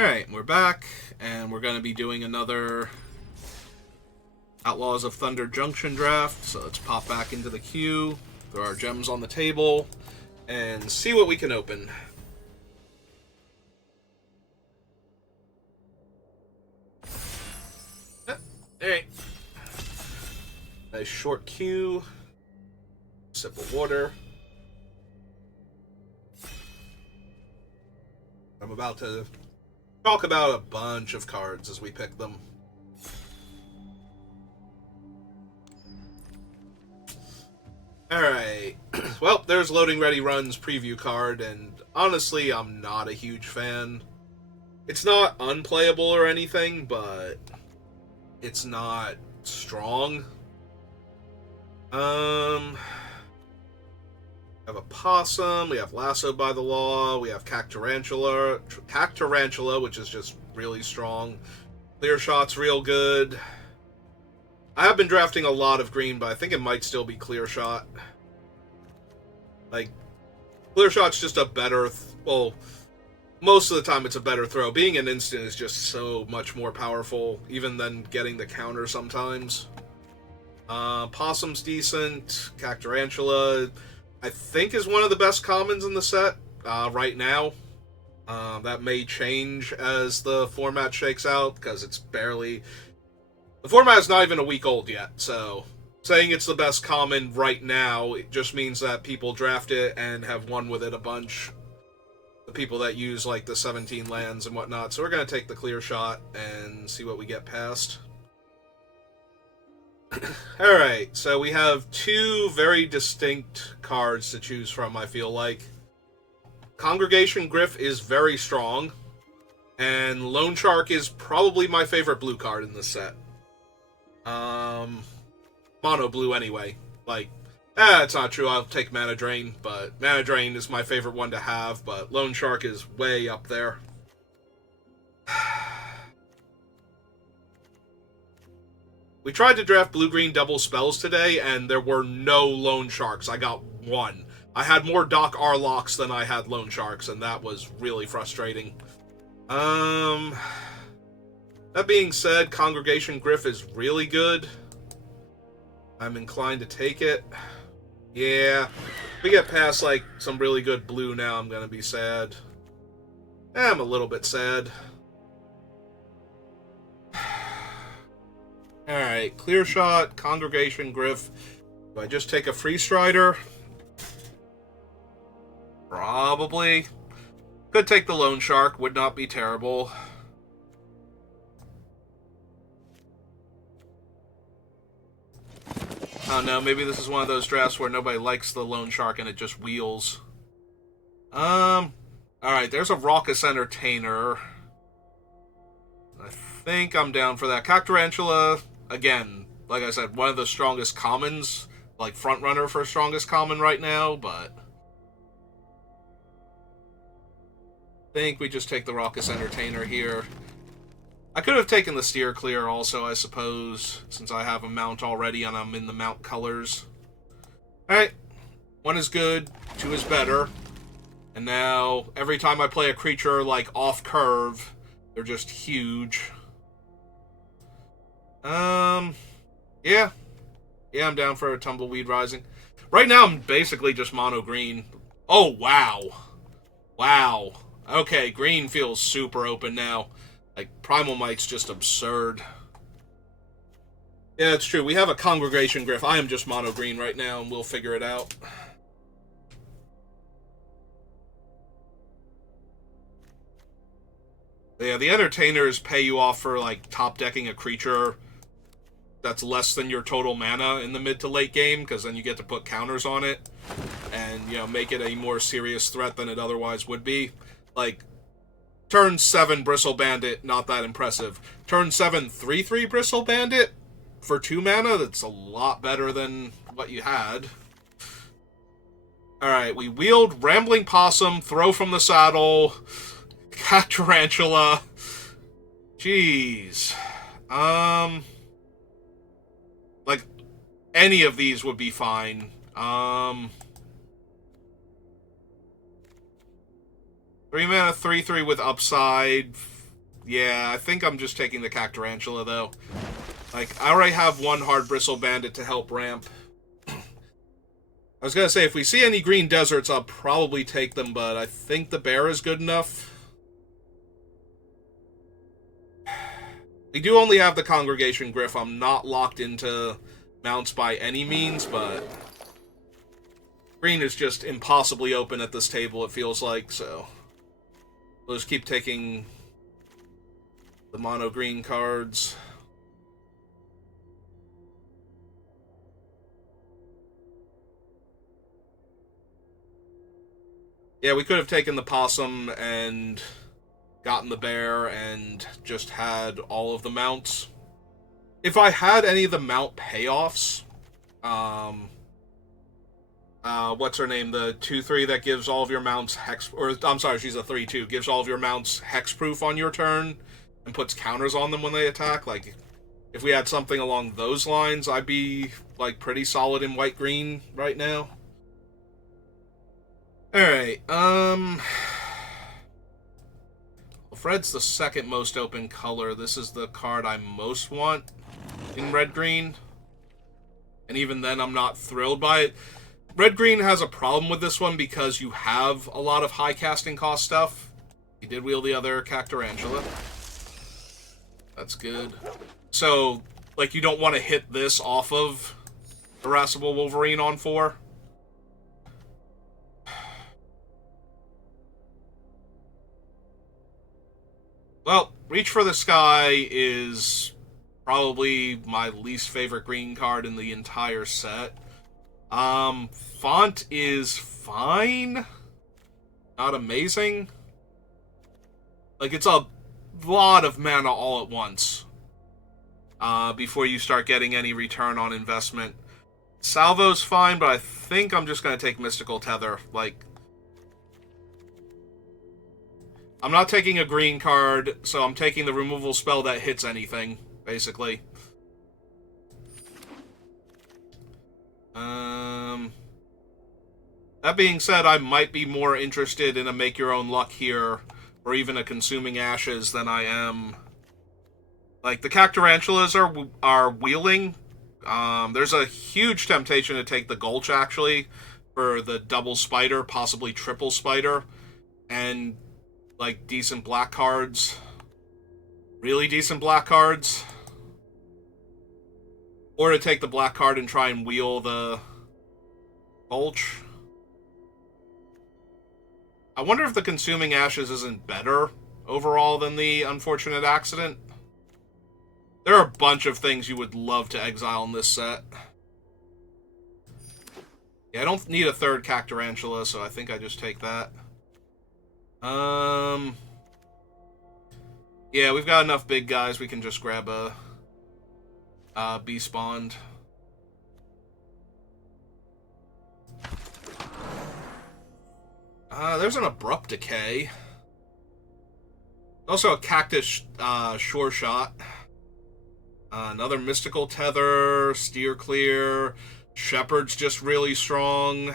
Alright, we're back, and we're going to be doing another Outlaws of Thunder Junction draft, so let's pop back into the queue, throw our gems on the table, and see what we can open. Alright. Nice short queue. Sip of water. I'm about to talk about a bunch of cards as we pick them. Alright. Well, there's Loading Ready Run's preview card, and honestly, I'm not a huge fan. It's not unplayable or anything, but it's not strong. We have a Possum, we have Lasso by the Law, we have Cactarantula, which is just really strong. Clear Shot's real good. I have been drafting a lot of green, but I think it might still be Clear Shot. Like, Clear Shot's just a better... well, most of the time it's a better throw. Being an instant is just so much more powerful, even than getting the counter sometimes. Possum's decent. Cactarantula, I think, is one of the best commons in the set right now. That may change as the format shakes out, because it's barely... the format is not even a week old yet, so saying it's the best common right now, it just means that people draft it and have won with it a bunch. The people that use, like, the 17 lands and whatnot. So we're going to take the Clear Shot and see what we get past. Alright, so we have two very distinct cards to choose from, I feel like. Congregation Griff is very strong, and Loan Shark is probably my favorite blue card in this set. Mono blue anyway. Like, it's not true, I'll take Mana Drain, but Mana Drain is my favorite one to have, but Loan Shark is way up there. We tried to draft blue-green double spells today, and there were no Loan Sharks. I got one. I had more Doc Arlocks than I had Loan Sharks, and that was really frustrating. That being said, Congregation Griff is really good. I'm inclined to take it. Yeah. If we get past, like, some really good blue now, I'm gonna be sad. I'm a little bit sad. Alright, Clear Shot, Congregation Griff. Do I just take a Free Strider? Probably. Could take the Loan Shark, would not be terrible. Oh no, maybe this is one of those drafts where nobody likes the Loan Shark and it just wheels. Alright, there's a Raucous Entertainer. I think I'm down for that. Cactarantula, again, like I said, one of the strongest commons, like frontrunner for strongest common right now, but I think we just take the Raucous Entertainer here. I could have taken the Steer Clear also, I suppose, since I have a mount already and I'm in the mount colors. Alright, 1 is good, 2 is better, and now every time I play a creature, like, off curve, they're just huge. Yeah. Yeah, I'm down for a Tumbleweed Rising. Right now, I'm basically just mono green. Oh, wow. Wow. Okay, green feels super open now. Like, Primal Might's just absurd. Yeah, it's true. We have a Congregation Griff. I am just mono green right now, and we'll figure it out. Yeah, the Entertainers pay you off for, like, top-decking a creature that's less than your total mana in the mid to late game, because then you get to put counters on it, and, you know, make it a more serious threat than it otherwise would be. Like, turn 7 Bristle Bandit, not that impressive. Turn 7 3/3 Bristle Bandit for 2 mana, that's a lot better than what you had. Alright, we wield Rambling Possum, throw from the saddle, Cactarantula. Jeez. Like, any of these would be fine. 3 mana, 3/3 with upside. Yeah, I think I'm just taking the Cactarantula, though. Like, I already have one Hard Bristle Bandit to help ramp. I was gonna say, if we see any green deserts, I'll probably take them, but I think the bear is good enough. We do only have the Congregation Griff. I'm not locked into mounts by any means, but green is just impossibly open at this table, it feels like, so we'll just keep taking the mono green cards. Yeah, we could have taken the possum and gotten the bear and just had all of the mounts. If I had any of the mount payoffs, what's her name? The 2/3 that gives all of your mounts hex, or I'm sorry, she's a 3/2, gives all of your mounts hexproof on your turn and puts counters on them when they attack. Like, if we had something along those lines, I'd be like pretty solid in white-green right now. Alright, well, Fred's the second most open color. This is the card I most want in red-green. And even then, I'm not thrilled by it. Red-green has a problem with this one because you have a lot of high casting cost stuff. He did wheel the other Cactarantula. That's good. So, like, you don't want to hit this off of Irascible Wolverine on 4. Well, Reach for the Sky is probably my least favorite green card in the entire set. Font is fine. Not amazing. Like, it's a lot of mana all at once. Before you start getting any return on investment. Salvo's fine, but I think I'm just going to take Mystical Tether. Like, I'm not taking a green card, so I'm taking the removal spell that hits anything, basically. That being said, I might be more interested in a Make Your Own Luck here, or even a Consuming Ashes, than I am. Like, the Cactarantulas are wheeling. There's a huge temptation to take the Gulch, actually, for the double spider, possibly triple spider, and, like, decent black cards. Really decent black cards. Or to take the black card and try and wheel the Gulch. I wonder if the Consuming Ashes isn't better overall than the Unfortunate Accident. There are a bunch of things you would love to exile in this set. Yeah, I don't need a third Cactarantula, so I think I just take that. Yeah, we've got enough big guys. We can just grab a Beast Bond. There's an Abrupt Decay. Also a Cactus Sure Shot. Another Mystical Tether, Steer Clear. Shepherd's just really strong.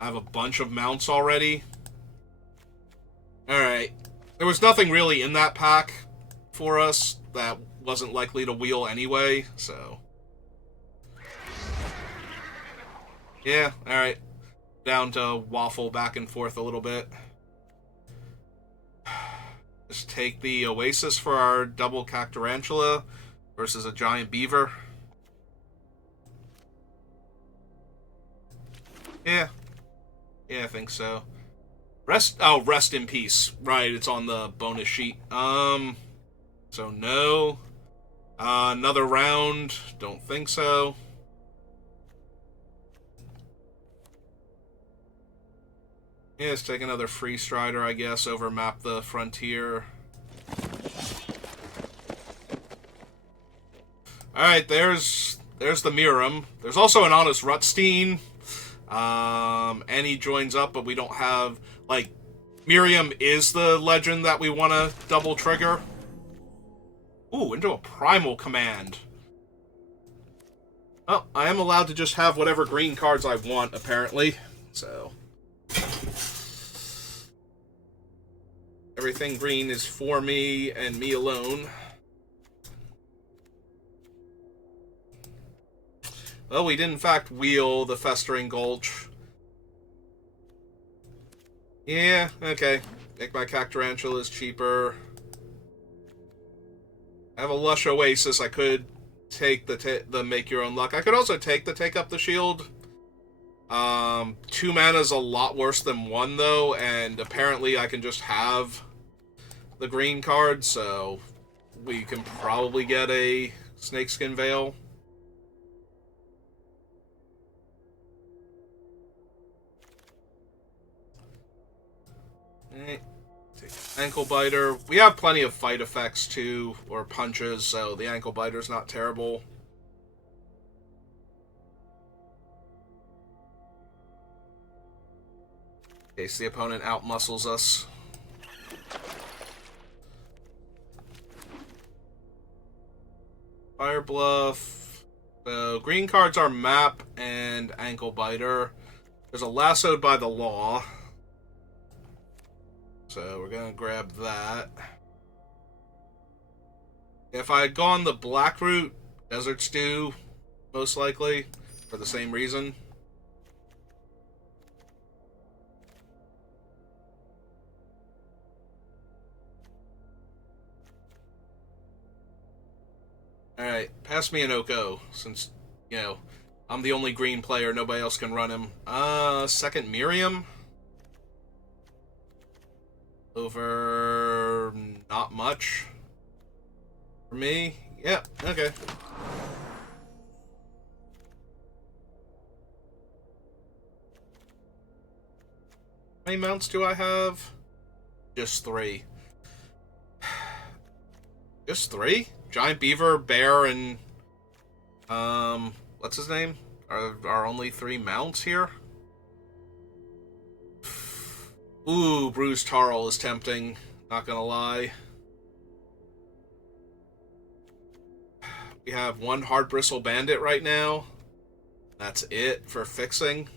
I have a bunch of mounts already. Alright. There was nothing really in that pack for us that wasn't likely to wheel anyway, so. Yeah, alright. Down to waffle back and forth a little bit. Just take the Oasis for our double Cactarantula versus a giant beaver. Yeah. Yeah, I think so. Rest in peace. Right, it's on the bonus sheet. So no. Another round. Don't think so. Yeah, let's take another Free Strider, I guess, over Map the Frontier. Alright, there's the Miram. There's also an Honest Rutstein. And he joins up, but we don't have, like, Miriam is the legend that we want to double trigger. Ooh, into a Primal Command. Oh, I am allowed to just have whatever green cards I want, apparently. So. Everything green is for me and me alone. Well, we did in fact wheel the Festering Gulch. Yeah, okay. Make my Cactarantulas cheaper. I have a Lush Oasis. I could take the Make Your Own Luck. I could also take the Take Up the Shield. 2 mana is a lot worse than 1, though, and apparently I can just have the green card, so we can probably get a Snakeskin Veil. Take Ankle Biter. We have plenty of fight effects too, or punches, so the Ankle Biter's not terrible. In case the opponent outmuscles us. Fire Bluff. So green cards are Map and Ankle Biter. There's a Lassoed by the Law. So we're going to grab that. If I had gone the black route, Desert Stew, most likely, for the same reason. Alright, pass me an Oko, since, you know, I'm the only green player, nobody else can run him. Second Miriam? Over not much for me. Yeah, okay. How many mounts do I have? Just 3. Just 3? Giant Beaver, Bear, and what's his name? Are only 3 mounts here? Ooh, Bruised Tarl is tempting, not gonna lie. We have 1 Hard Bristle Bandit right now. That's it for fixing.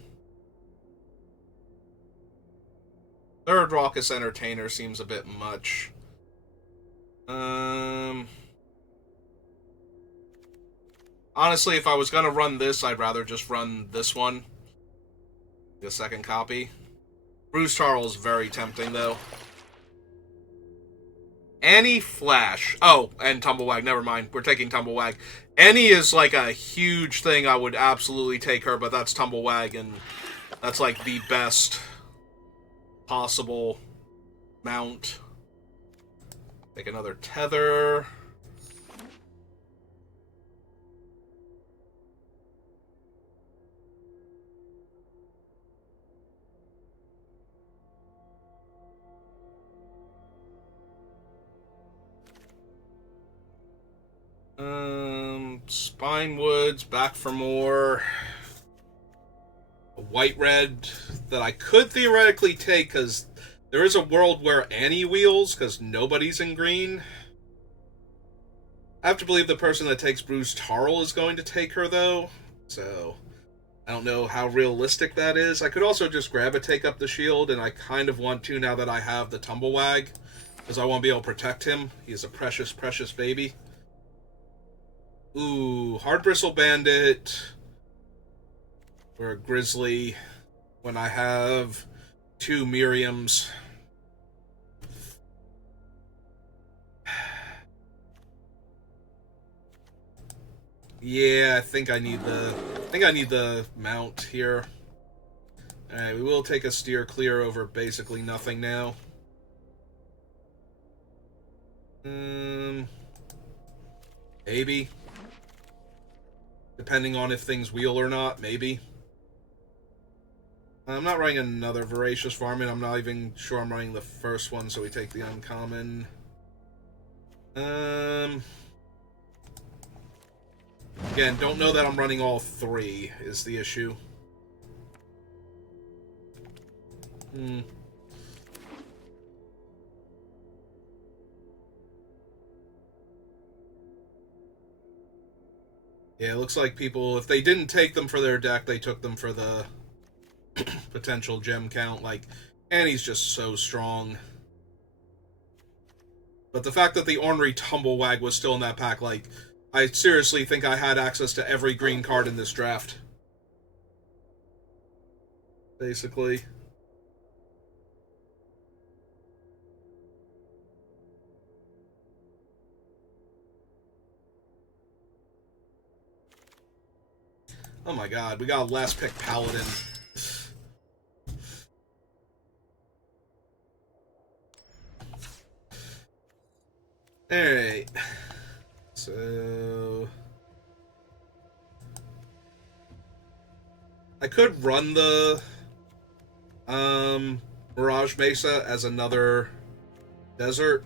Third Raucous Entertainer seems a bit much. Honestly, if I was gonna run this, I'd rather just run this one. The second copy. Bruised Tarl is very tempting, though. Annie Flash. Oh, and Tumblewag. Never mind. We're taking Tumblewag. Annie is like a huge thing. I would absolutely take her, but that's Tumblewag, and that's like the best possible mount. Take another Tether. Spinewoods, back for more. A white-red that I could theoretically take, because there is a world where Annie wheels, because nobody's in green. I have to believe the person that takes Bruised Tarl is going to take her, though. So, I don't know how realistic that is. I could also just grab a Take Up the Shield, and I kind of want to now that I have the Tumblewag, because I want to be able to protect him. He is a precious, precious baby. Ooh, Hard Bristle Bandit or a Grizzly when I have 2 Miriams. Yeah, I think I need the mount here. Alright, we will take a steer clear over basically nothing now. Maybe. Depending on if things wheel or not, maybe. I'm not running another Voracious Varmint. I'm not even sure I'm running the first one, so we take the uncommon. Again, don't know that I'm running all 3, is the issue. Yeah, it looks like people, if they didn't take them for their deck, they took them for the potential gem count. Like, Annie's just so strong. But the fact that the Ornery Tumblewag was still in that pack, like, I seriously think I had access to every green card in this draft. Basically. Oh my god, we got a last pick Paladin. Alright. So... I could run the Mirage Mesa as another desert.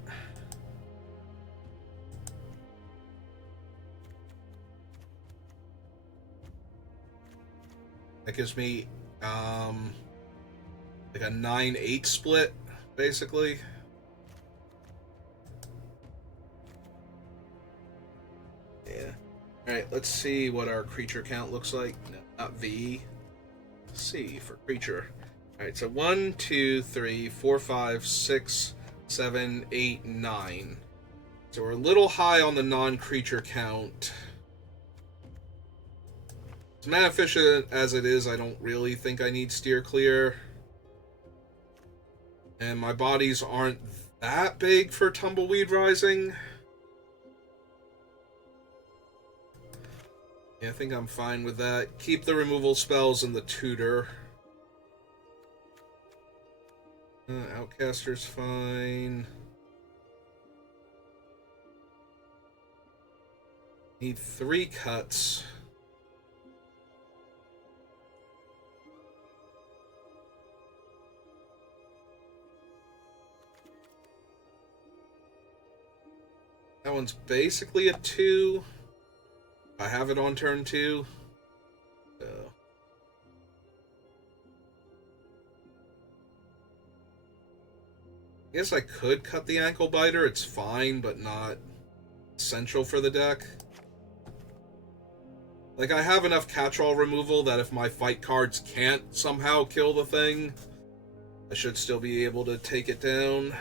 That gives me like a 9-8 split, basically. Yeah. Alright, let's see what our creature count looks like. No, not V. C for creature. Alright, so 1, 2, 3, 4, 5, 6, 7, 8, 9. So we're a little high on the non-creature count. As mana efficient as it is, I don't really think I need steer clear. And my bodies aren't that big for Tumbleweed Rising. Yeah, I think I'm fine with that. Keep the removal spells and the tutor. Outcaster's fine. Need 3 cuts. That one's basically a 2. I have it on turn 2. So. I guess I could cut the ankle biter. It's fine, but not essential for the deck. Like, I have enough catch-all removal that if my fight cards can't somehow kill the thing, I should still be able to take it down.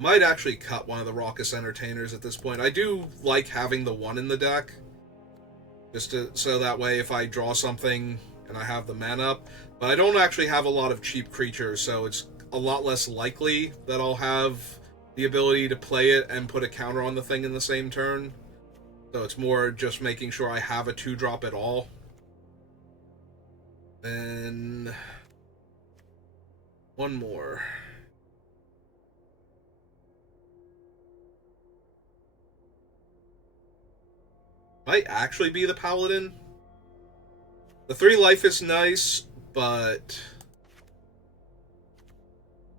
Might actually cut one of the Raucous Entertainers at this point. I do like having the 1 in the deck. Just so that way if I draw something and I have the mana up. But I don't actually have a lot of cheap creatures, so it's a lot less likely that I'll have the ability to play it and put a counter on the thing in the same turn. So it's more just making sure I have a 2-drop at all. Then... one more. Might actually be the Paladin. The 3 life is nice, but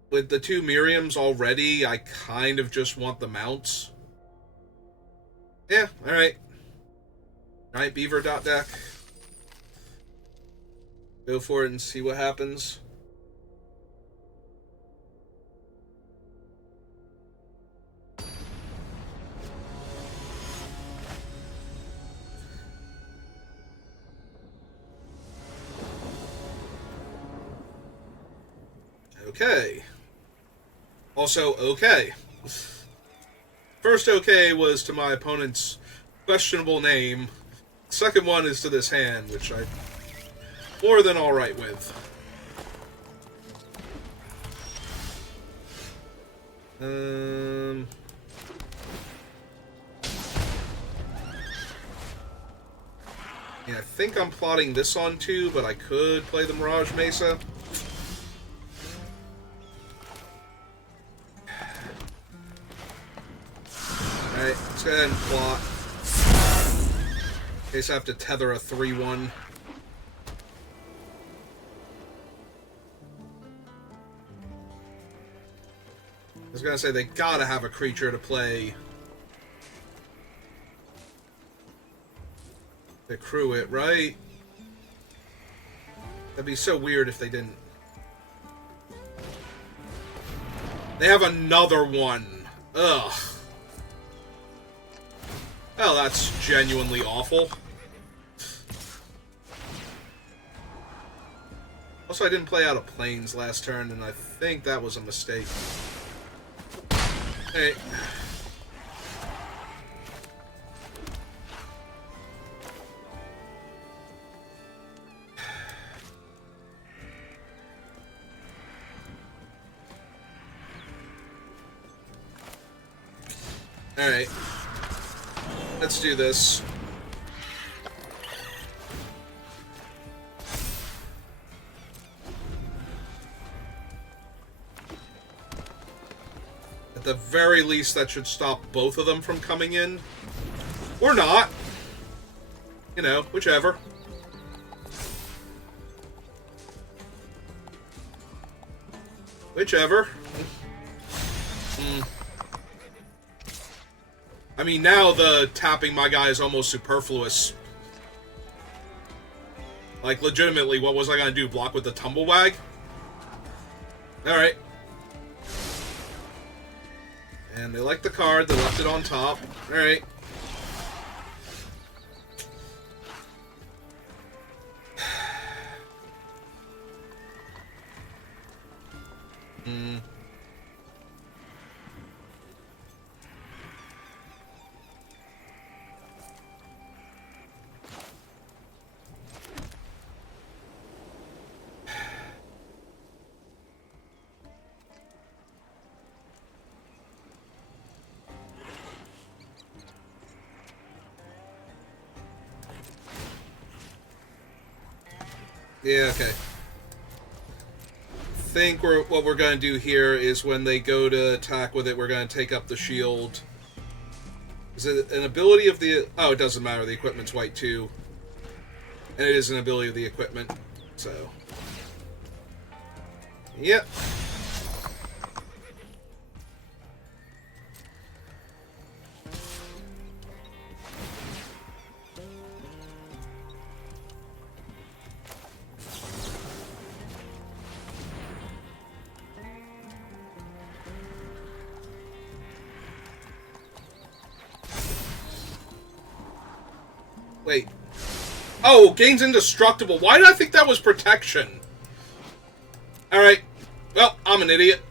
with the 2 Miriams already, I kind of just want the mounts. Yeah, alright. Alright, Beaver dot deck. Go for it and see what happens. Okay. Also, okay. First okay was to my opponent's questionable name. Second one is to this hand, which I'm more than alright with. Yeah, I think I'm plotting this on 2, but I could play the Mirage Mesa. Alright, let's go ahead and plot. In case I have to tether a 3-1. I was gonna say, they gotta have a creature to play. To crew it, right? That'd be so weird if they didn't. They have another one. Ugh. Oh, that's genuinely awful. Also, I didn't play out of planes last turn, and I think that was a mistake. Hey. Alright. Let's do this. At the very least, that should stop both of them from coming in. Or not. You know, whichever. Whichever. I mean, now the tapping my guy is almost superfluous. Like, legitimately, what was I gonna do? Block with the tumblewag? Alright. And they like the card, they left it on top. Alright. Yeah, okay. I think what we're going to do here is when they go to attack with it, we're going to take up the shield. Is it an ability of the... Oh, it doesn't matter. The equipment's white, too. And it is an ability of the equipment. So... Yep. Wait. Oh, gains indestructible. Why did I think that was protection? Alright. Well, I'm an idiot.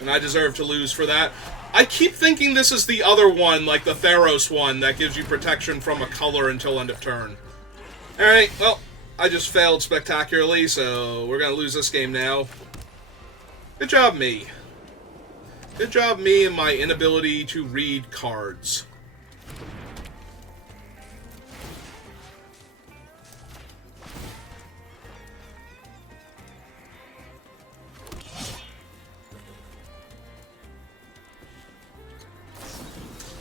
And I deserve to lose for that. I keep thinking this is the other one, like the Theros one, that gives you protection from a color until end of turn. Alright, well, I just failed spectacularly, so we're gonna lose this game now. Good job, me. Good job, me, and my inability to read cards.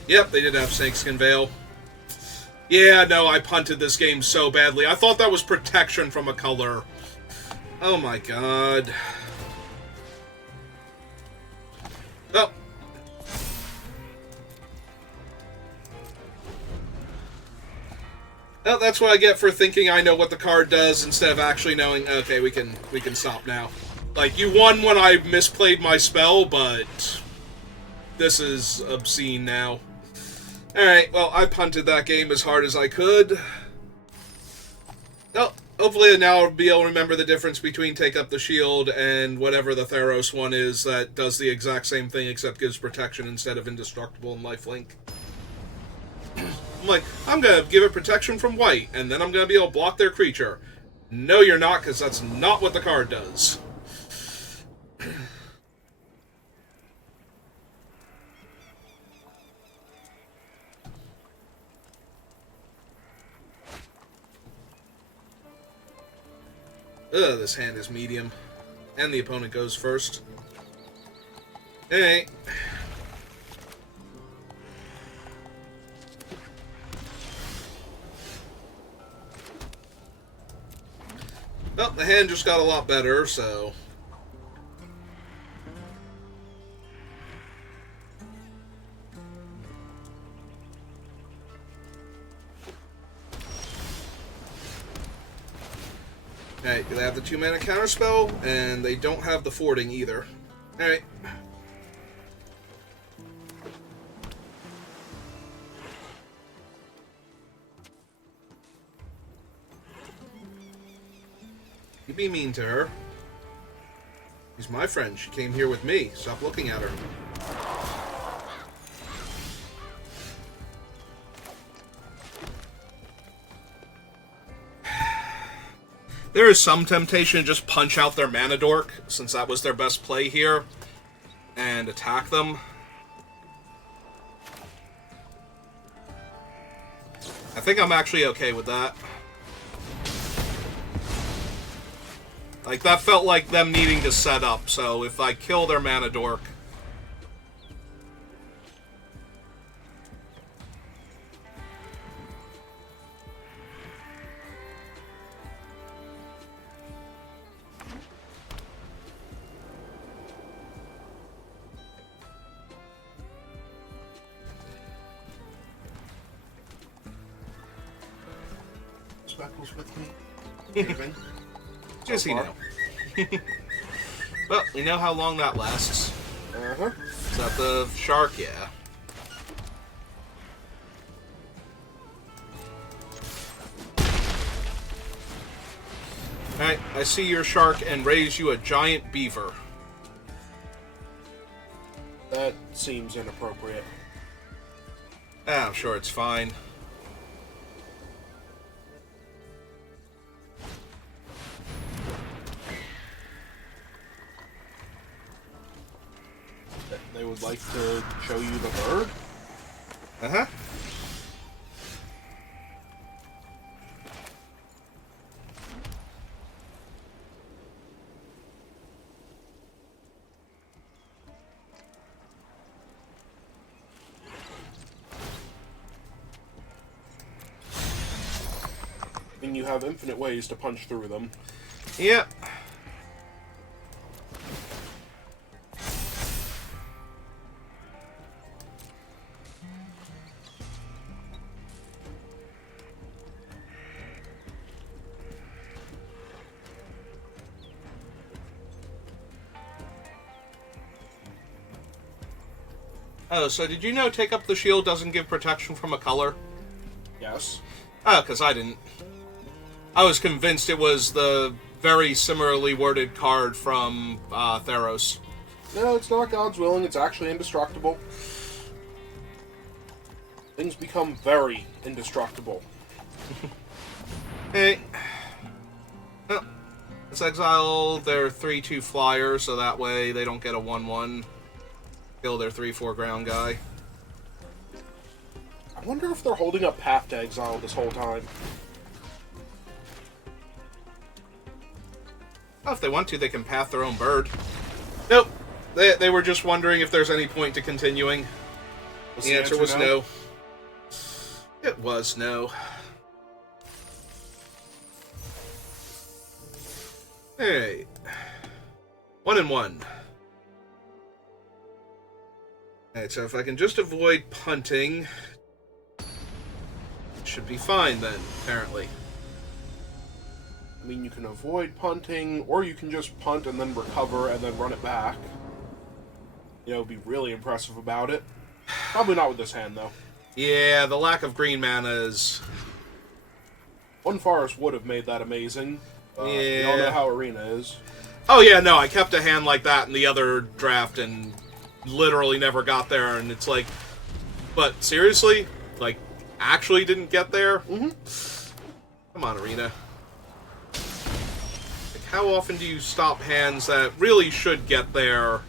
Yep, they did have Snakeskin Veil. Yeah, no, I punted this game so badly. I thought that was protection from a color. Oh my god. Oh. Well, that's what I get for thinking I know what the card does instead of actually knowing, okay, we can stop now. Like, you won when I misplayed my spell, but this is obscene now. Alright, well, I punted that game as hard as I could. Well, hopefully now I'll be able to remember the difference between Take Up the Shield and whatever the Theros one is that does the exact same thing except gives protection instead of indestructible and lifelink. I'm like, I'm going to give it protection from white, and then I'm going to be able to block their creature. No, you're not, because that's not what the card does. Ugh, this hand is medium. And the opponent goes first. Hey. Well, the hand just got a lot better, so... Alright, they have the 2-mana counterspell, and they don't have the fording either. Alright. You be mean to her. She's my friend. She came here with me. Stop looking at her. There is some temptation to just punch out their mana dork, since that was their best play here, and attack them. I think I'm actually okay with that. Like, that felt like them needing to set up, so if I kill their mana dork... Speckles with me? Even? Yes, he know. Well, we know how long that lasts. Uh-huh. Is that the shark? Yeah. Alright, I see your shark and raise you a giant beaver. That seems inappropriate. I'm sure it's fine. They would like to show you the bird? Uh-huh. And you have infinite ways to punch through them. Yep. Oh, so did you know Take Up the Shield doesn't give protection from a color? Yes. Oh, because I didn't. I was convinced it was the very similarly worded card from Theros. No, it's not God's willing. It's actually indestructible. Things become very indestructible. Hey. Well, let's exile their 3/2 flyer, so that way they don't get a 1/1. Kill their 3/4 ground guy. I wonder if they're holding up Path to Exile this whole time. Oh, if they want to, they can path their own bird. Nope. They were just wondering if there's any point to continuing. The answer was no. It was no. Hey. 1-1. Alright, so if I can just avoid punting, it should be fine then, apparently. I mean, you can avoid punting, or you can just punt and then recover and then run it back. You know, be really impressive about it. Probably not with this hand, though. Yeah, the lack of green mana is... One Forest would have made that amazing. Yeah. We all know how Arena is. Oh yeah, no, I kept a hand like that in the other draft and literally never got there, and it's like... But, seriously? Like, actually didn't get there? Mm-hmm. Come on, Arena. Like, how often do you stop hands that really should get there,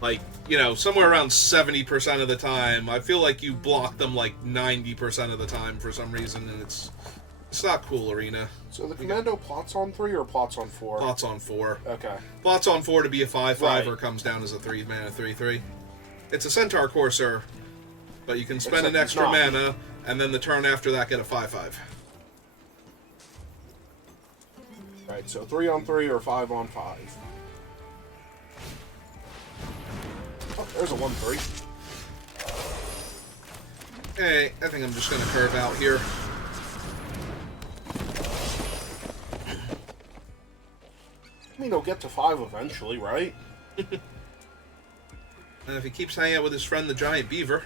like, you know, somewhere around 70% of the time? I feel like you block them like 90% of the time for some reason, and it's not cool, Arena. So the Commando plots on 3 or plots on 4? Plots on 4. Okay. Plots on 4 to be a 5/5 Right. or comes down as a 3-mana 3/3. It's a Centaur Courser, but you can spend an Except extra it's not. mana, and then the turn after that get a 5/5. Right, so 3 on 3 or 5 on 5. Oh, there's a 1/3. Hey, I think I'm just going to curve out here. I mean, he'll get to 5 eventually, right? And if he keeps hanging out with his friend the giant beaver.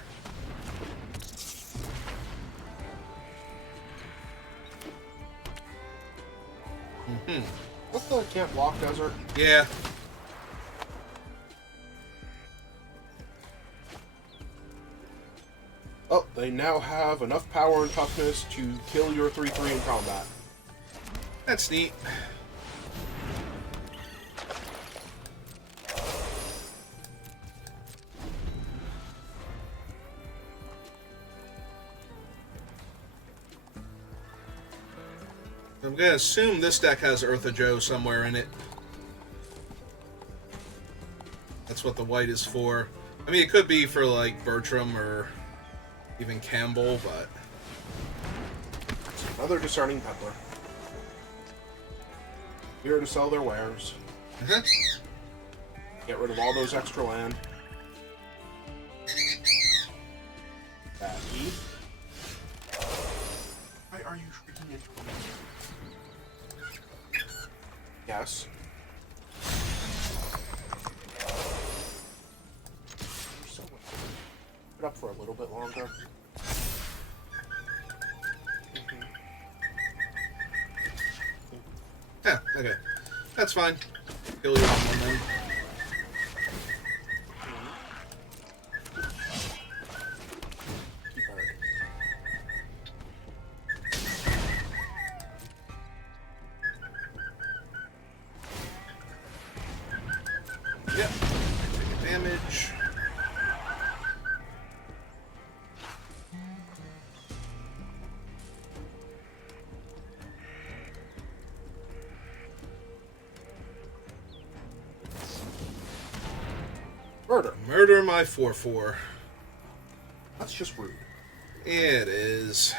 What's the Can't Walk Desert? Yeah. Oh, they now have enough power and toughness to kill your 3-3 in combat. That's neat. I'm gonna assume this deck has Eartha Joe somewhere in it. That's what the white is for. I mean, it could be for, like, Bertram or even Campbell, but... It's another discerning peddler. Here to sell their wares. Get rid of all those extra land. Baggy. Why are you shrieking into me? Yes. You're so weird. Put up for a little bit longer. Yeah, okay. That's fine. Kill you on one then. Yep. Take damage. Murder. Murder my 4/4. That's just rude. It is.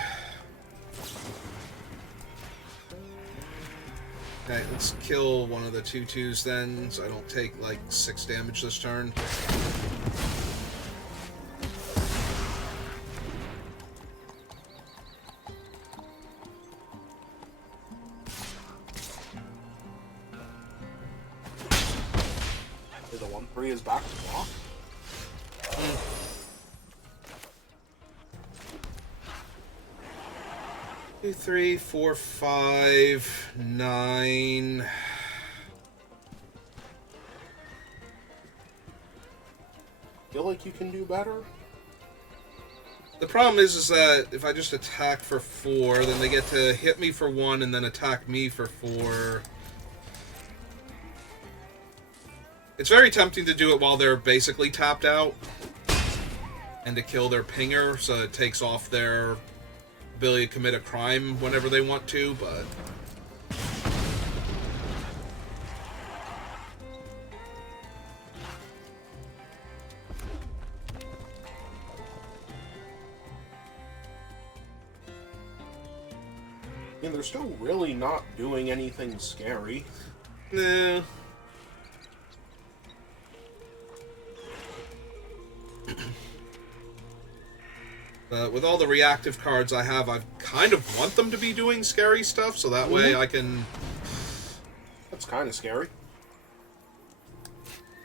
Okay, let's kill one of the 2/2s then, so I don't take like 6 damage this turn. The 1/3 is back to block. 2, 3, 4, 5, 9. Feel like you can do better? The problem is that if I just attack for 4, then they get to hit me for 1 and then attack me for 4. It's very tempting to do it while they're basically tapped out and to kill their pinger, so it takes off their ability to commit a crime whenever they want to, but... I mean, they're still really not doing anything scary. Nah. With all the reactive cards I have, I kind of want them to be doing scary stuff, so that way I can... That's kind of scary.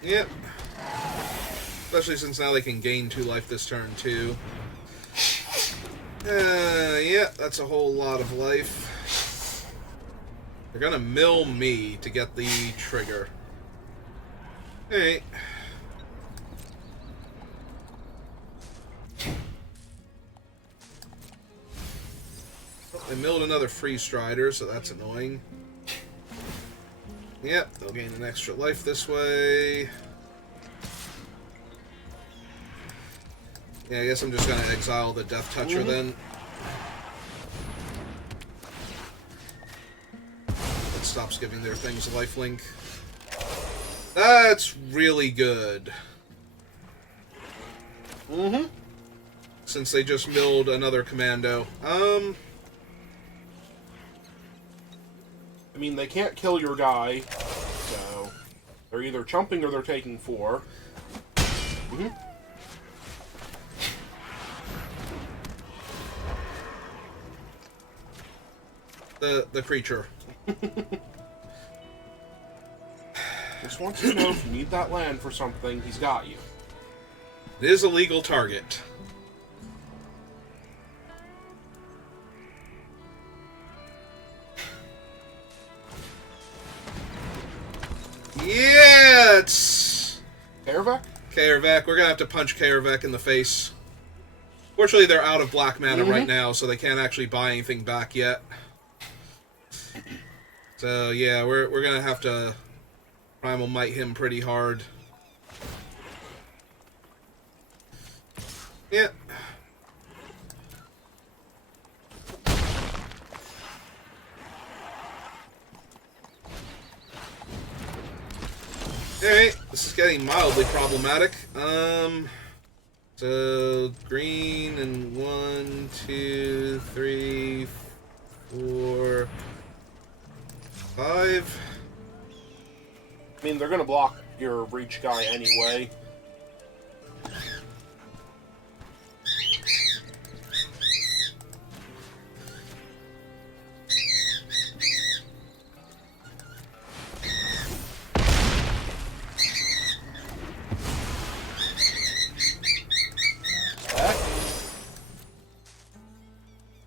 Yep. Especially since now they can gain 2 life this turn, too. Yeah, that's a whole lot of life. They're gonna mill me to get the trigger. Alright. They milled another Free Strider, so that's annoying. Yep, they'll gain an extra life this way. Yeah, I guess I'm just gonna exile the Death Toucher then. That stops giving their things lifelink. That's really good. Since they just milled another commando. I mean, they can't kill your guy, so they're either chumping or they're taking 4. The creature. Just wants to know if you need that land for something, he's got you. It is a legal target. Yeah, it's... Kaervek? Kaervek. We're gonna have to punch Kaervek in the face. Fortunately, they're out of black mana right now, so they can't actually buy anything back yet. So, yeah, we're gonna have to Primal Might him pretty hard. Yeah. Alright, this is getting mildly problematic. So green and 1, 2, 3, 4, 5. I mean, they're gonna block your reach guy anyway.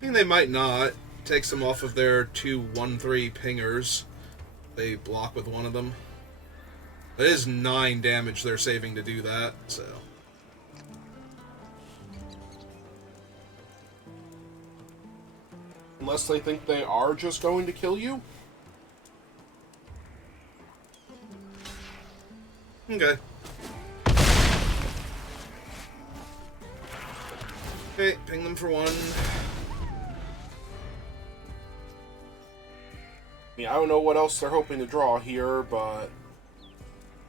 I mean, they might not. Takes them off of their 2/1/3 pingers. They block with one of them. That is 9 damage they're saving to do that, so. Unless they think they are just going to kill you. Okay. Okay, ping them for 1. I mean, I don't know what else they're hoping to draw here, but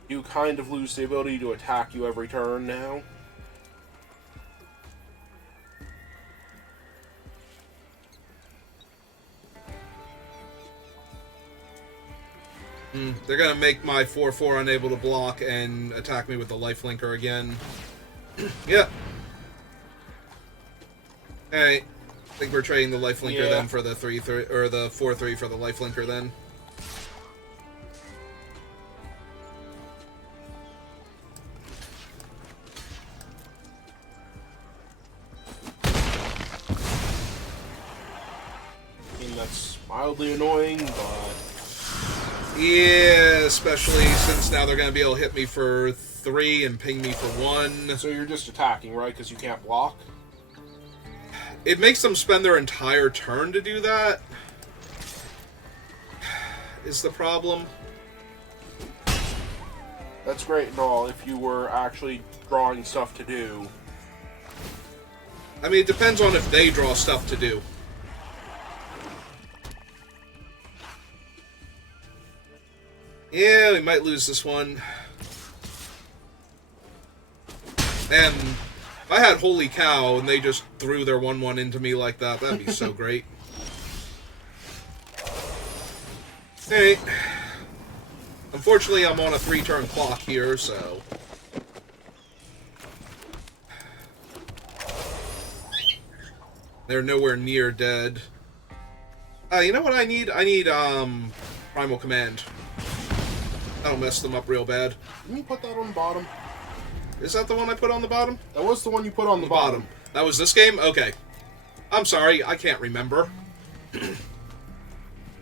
you kind of lose the ability to attack you every turn now. They're gonna make my 4/4 unable to block and attack me with the lifelinker again. Yep. Alright. I think we're trading the lifelinker then for the 3/3 or the 4/3 for the lifelinker then. I mean, that's mildly annoying, but... Yeah, especially since now they're going to be able to hit me for 3 and ping me for 1. So you're just attacking, right? Because you can't block? It makes them spend their entire turn to do that. Is the problem. That's great and all if you were actually drawing stuff to do. I mean, it depends on if they draw stuff to do. Yeah, we might lose this one. And if I had Holy Cow and they just threw their 1/1 into me like that, that'd be so great. Alright. Unfortunately, I'm on a 3-turn clock here, so... They're nowhere near dead. You know what I need? I need, Primal Command. That'll mess them up real bad. Didn't you put that on the bottom? Is that the one I put on the bottom? That was the one you put on the bottom. That was this game? Okay. I'm sorry, I can't remember. You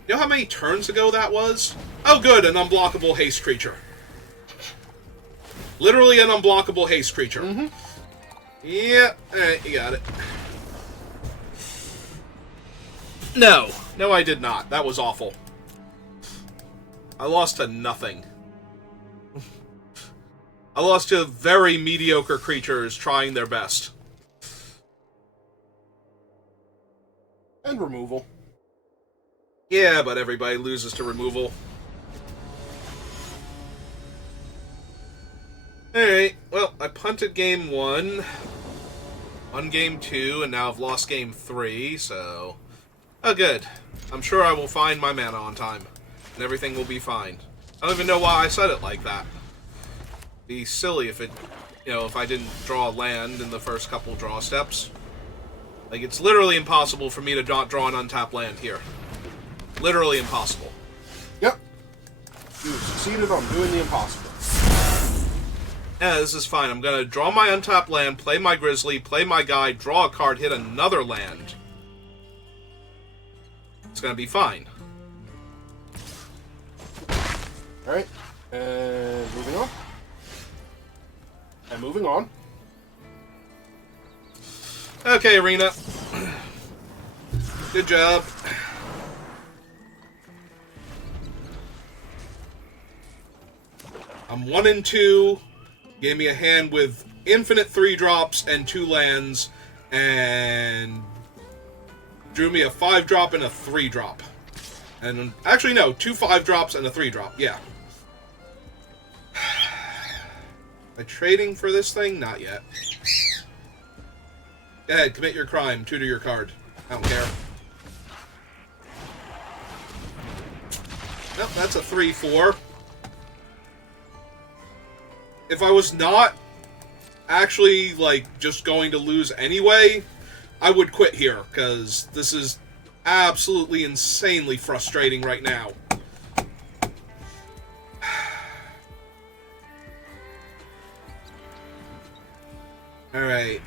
know how many turns ago that was? Oh good, an unblockable haste creature. Literally an unblockable haste creature. Mm-hmm. Yeah, alright, you got it. No. No, I did not. That was awful. I lost to nothing. I lost to very mediocre creatures trying their best. And removal. Yeah, but everybody loses to removal. Alright, well, I punted game 1, won game 2, and now I've lost game 3, so... Oh, good. I'm sure I will find my mana on time, and everything will be fine. I don't even know why I said it like that. Be silly if it, you know, if I didn't draw a land in the first couple draw steps. Like, it's literally impossible for me to not draw an untapped land here. Literally impossible. Yep. You succeeded on doing the impossible. Yeah, this is fine. I'm gonna draw my untapped land, play my Grizzly, play my guy, draw a card, hit another land. It's gonna be fine. Alright. And moving on. And moving on. Okay, Arena. Good job. I'm 1-2. Gave me a hand with infinite 3-drops and 2 lands, and drew me a 5-drop and a 3-drop. And actually, no, 2 5-drops and a 3-drop. Yeah. Am I trading for this thing? Not yet. Go ahead, commit your crime. Tutor your card. I don't care. Nope, that's a 3-4. If I was not actually, like, just going to lose anyway, I would quit here, because this is absolutely insanely frustrating right now. Alright.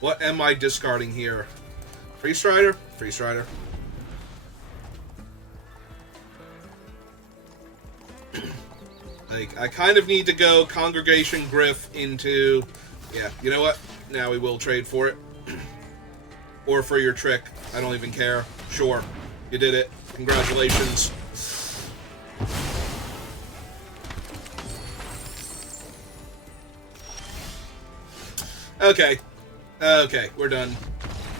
What am I discarding here? Free Strider? Free Strider. Like, I kind of need to go Congregation Griff into... Yeah, you know what? Now we will trade for it. Or for your trick. I don't even care. Sure. You did it. Congratulations. Okay. Okay, we're done.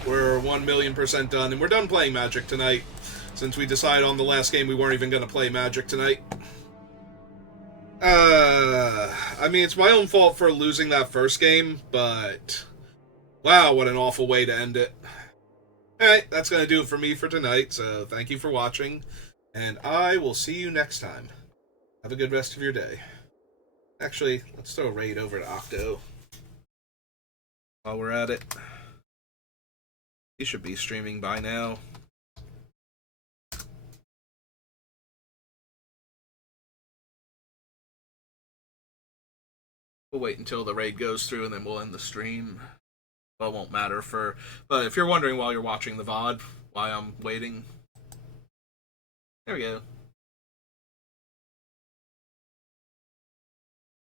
We're 1,000,000% done, and we're done playing Magic tonight. Since we decided on the last game we weren't even going to play Magic tonight. I mean, it's my own fault for losing that first game, but... Wow, what an awful way to end it. Alright, that's going to do it for me for tonight, so thank you for watching, and I will see you next time. Have a good rest of your day. Actually, let's throw a raid over to Octo. While we're at it. He should be streaming by now. We'll wait until the raid goes through and then we'll end the stream. Well, it won't matter for... But if you're wondering while you're watching the VOD why I'm waiting... There we go.